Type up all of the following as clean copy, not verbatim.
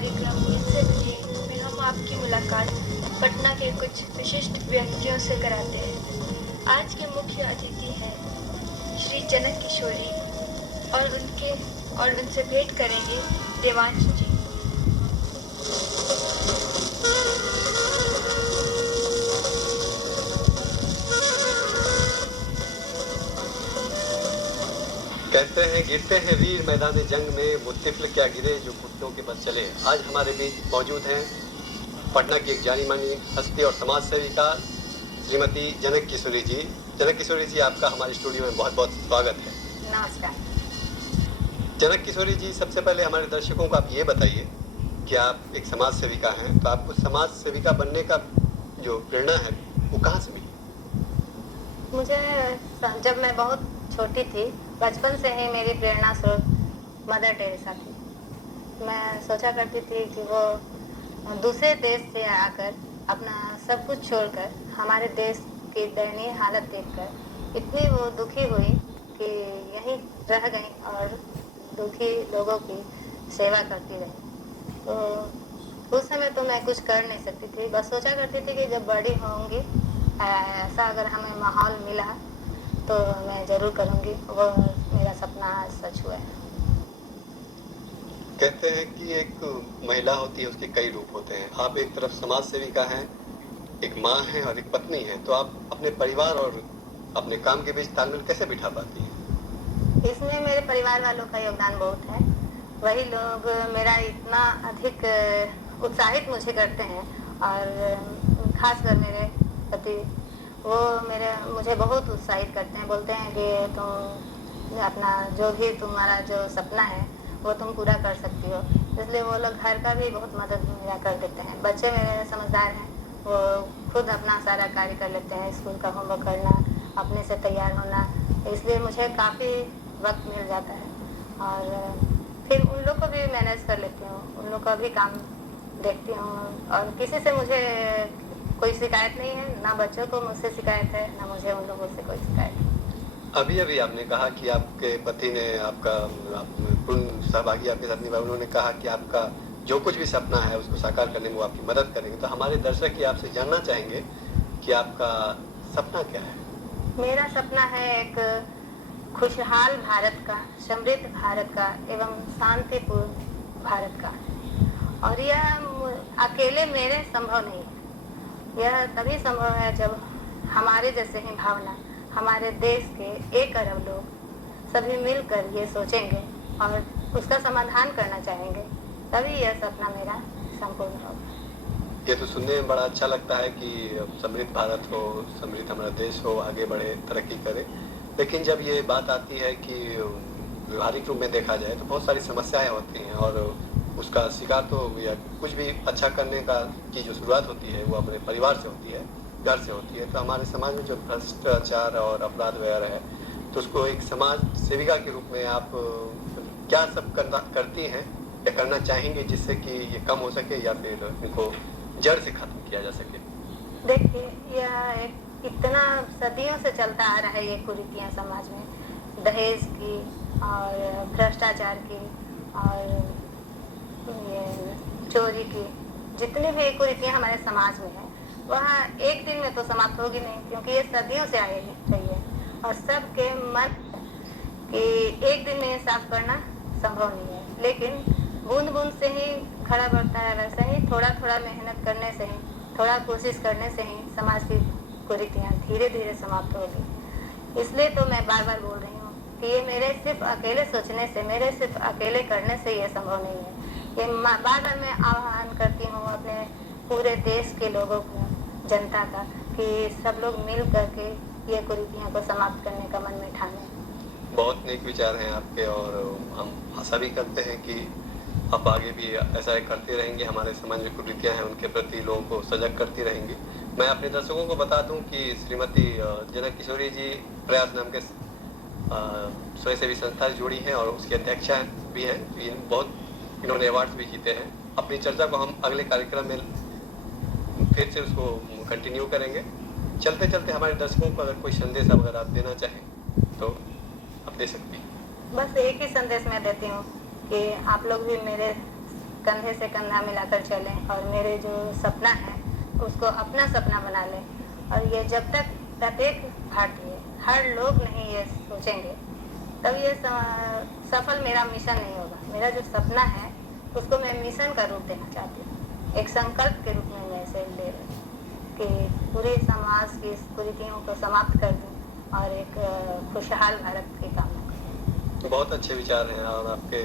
कार्यक्रम इनसे मिलिए में हम आपकी मुलाकात पटना के कुछ विशिष्ट व्यक्तियों से कराते हैं। आज के मुख्य अतिथि हैं श्री जनक किशोरी और उनसे भेंट करेंगे देवांश जी। कहते हैं गिरते हैं वीर मैदान जंग में, मुत्तिफिल क्या गिरे जो घुटनों के बल चले। आज हमारे बीच मौजूद हैं पटना की एक जानी मानी हस्ती और समाज सेविका श्रीमती जनक किशोरी जी। जनक किशोरी जी, आपका हमारे स्टूडियो में बहुत बहुत स्वागत है। नमस्कार। जनक किशोरी जी, सबसे पहले हमारे दर्शकों को आप ये बताइए कि आप एक समाज सेविका हैं, तो आपको समाज सेविका बनने का जो प्रेरणा है वो कहाँ से मिली? मुझे जब मैं बहुत छोटी थी, बचपन से ही मेरी प्रेरणा स्रोत मदर टेरेसा थी। मैं सोचा करती थी कि वो दूसरे देश से आकर अपना सब कुछ छोड़कर हमारे देश की दयनीय हालत देखकर इतनी वो दुखी हुई कि यहीं रह गई और दुखी लोगों की सेवा करती रही। तो उस समय तो मैं कुछ कर नहीं सकती थी, बस सोचा करती थी कि जब बड़ी होंगी ऐसा अगर हमें माहौल मिला तो मैं ज़रूर करूँगी। वो मेरा सपना सच हुआ है। कहते हैं कि एक महिला होती है, उसके कई रूप होते हैं। आप एक तरफ समाज सेविका हैं, एक माँ हैं और एक पत्नी हैं, तो आप अपने परिवार और अपने काम के बीच तालमेल कैसे बिठा पाती हैं? इसमें मेरे परिवार वालों का योगदान बहुत है। वही लोग मेरा इतना अधिक उत्साहित मुझे करते हैं और खासकर मेरे पति, वो मुझे बहुत उत्साहित करते हैं। बोलते हैं कि तुम अपना जो भी तुम्हारा जो सपना है वो तुम पूरा कर सकती हो। इसलिए वो लोग घर का भी बहुत मदद मेरा कर देते हैं। बच्चे मेरे समझदार हैं, वो खुद अपना सारा कार्य कर लेते हैं, स्कूल का होमवर्क करना, अपने से तैयार होना। इसलिए मुझे काफ़ी वक्त मिल जाता है और फिर उन लोग को भी मैनेज कर लेती हूँ, उन लोग का भी काम देखती हूँ और किसी से मुझे कोई शिकायत नहीं है, ना बच्चों को मुझसे शिकायत है, ना मुझे उन लोगों से कोई शिकायत है। अभी अभी आपने कहा कि आपके पति ने आपका पूर्ण सहभागी आपके साथ निभाया। उन्होंने कहा कि आपका जो कुछ भी सपना है उसको साकार करने में वो आपकी मदद करेंगे। तो हमारे दर्शक ही आपसे जानना चाहेंगे कि आपका सपना क्या है? मेरा सपना है एक खुशहाल भारत का, समृद्ध भारत का एवं शांतिपूर्ण भारत का। और यह अकेले मेरे संभव नहीं है। यह तभी संभव है जब हमारे जैसे ही भावना हमारे देश के 1 अरब लोग सभी मिलकर ये सोचेंगे और उसका समाधान करना चाहेंगे, तभी यह सपना मेरा संपूर्ण होगा। ये तो सुनने में बड़ा अच्छा लगता है कि समृद्ध भारत हो, समृद्ध हमारा देश हो, आगे बढ़े, तरक्की करे। लेकिन जब ये बात आती है कि व्यवहारिक रूप में देखा जाए तो बहुत सारी समस्याएं होती हैं और उसका शिकार तो या कुछ भी अच्छा करने की जो शुरुआत होती है वो अपने परिवार से होती है, घर से होती है। तो हमारे समाज में जो भ्रष्टाचार और अपराध वगैरह है, तो उसको एक समाज सेविका के रूप में आप क्या सब करती हैं या करना चाहेंगे जिससे कि ये कम हो सके या फिर इनको जड़ से खत्म किया जा सके? देखिए, यह एक इतना सदियों से चलता आ रहा है ये कुरीतियाँ समाज में, दहेज की और भ्रष्टाचार की और ये चोरी की, जितनी भी कुरीतियाँ हमारे समाज में है वह एक दिन में तो समाप्त होगी नहीं, क्योंकि ये सदियों से आई रही है और सबके मन कि एक दिन में साफ करना संभव नहीं है। लेकिन बूंद बूंद से ही घड़ा बढ़ता है, वैसे ही थोड़ा थोड़ा मेहनत करने से ही, थोड़ा कोशिश करने से ही समाज की कुरीतियाँ धीरे धीरे समाप्त होगी। इसलिए तो मैं बार बार बोल रही हूँ कि ये मेरे सिर्फ अकेले सोचने से, मेरे सिर्फ अकेले करने से ये संभव नहीं है। ये बार बार मैं आह्वान करती हूँ अपने पूरे देश के लोगों को, जनता का, कि सब लोग मिल करके ये कुरीतियों को समाप्त करने का मन में ठाने। बहुत नेक विचार हैं आपके और हम आशा भी करते हैं कि आप आगे भी ऐसा करते रहेंगे। हमारे समाज में कुरीतियाँ हैं उनके प्रति लोगों को सजग करती रहेंगी। मैं अपने दर्शकों को बता दूं कि श्रीमती जनक किशोरी जी प्रयास नाम के स्वयंसेवी संस्था से जुड़ी हैं और उसकी अध्यक्षा भी हैं। इन्होंने अवार्ड्स भी जीते हैं। अपनी चर्चा को हम अगले कार्यक्रम में फिर से उसको कंटिन्यू करेंगे। चलते चलते हमारे दर्शकों को अगर कोई संदेश अगर आप देना चाहें तो आप दे सकती हैं। बस एक ही संदेश मैं देती हूँ कि आप लोग भी मेरे कंधे से कंधा मिलाकर चलें और मेरे जो सपना है उसको अपना सपना बना लें। और ये जब तक प्रत्येक भारतीय, हर लोग नहीं ये सोचेंगे, तब ये सफल मेरा मिशन नहीं होगा। मेरा जो सपना है उसको मैं मिशन का रूप देना चाहती हूँ, एक संकल्प के रूप में मैं इसे ले रही हूँ कि पूरे समाज की इस कुरीतियों को समाप्त कर दूँ और एक खुशहाल भारत की कामना करूँ। बहुत अच्छे विचार हैं और आपके,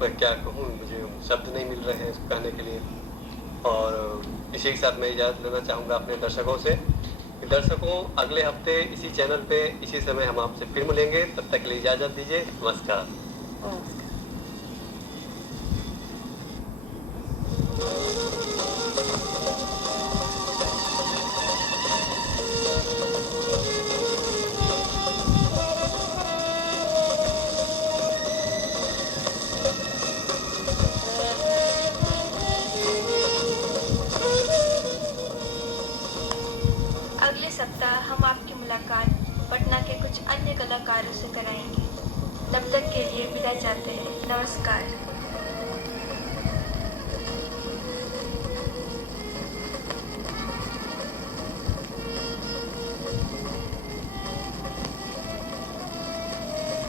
मैं क्या कहूँ, मुझे शब्द नहीं मिल रहे हैं इसको कहने के लिए। और इसी के साथ मैं इजाज़त लेना चाहूँगा अपने दर्शकों से। दर्शकों, अगले हफ्ते इसी चैनल पे इसी समय हम आपसे फिर मिलेंगे। तब तक के लिए इजाज़त दीजिए। नमस्कार। नमस्कार। अगले सप्ताह हम आपकी मुलाकात पटना के कुछ अन्य कलाकारों से कराएंगे। तब तक के लिए विदा चाहते हैं। नमस्कार।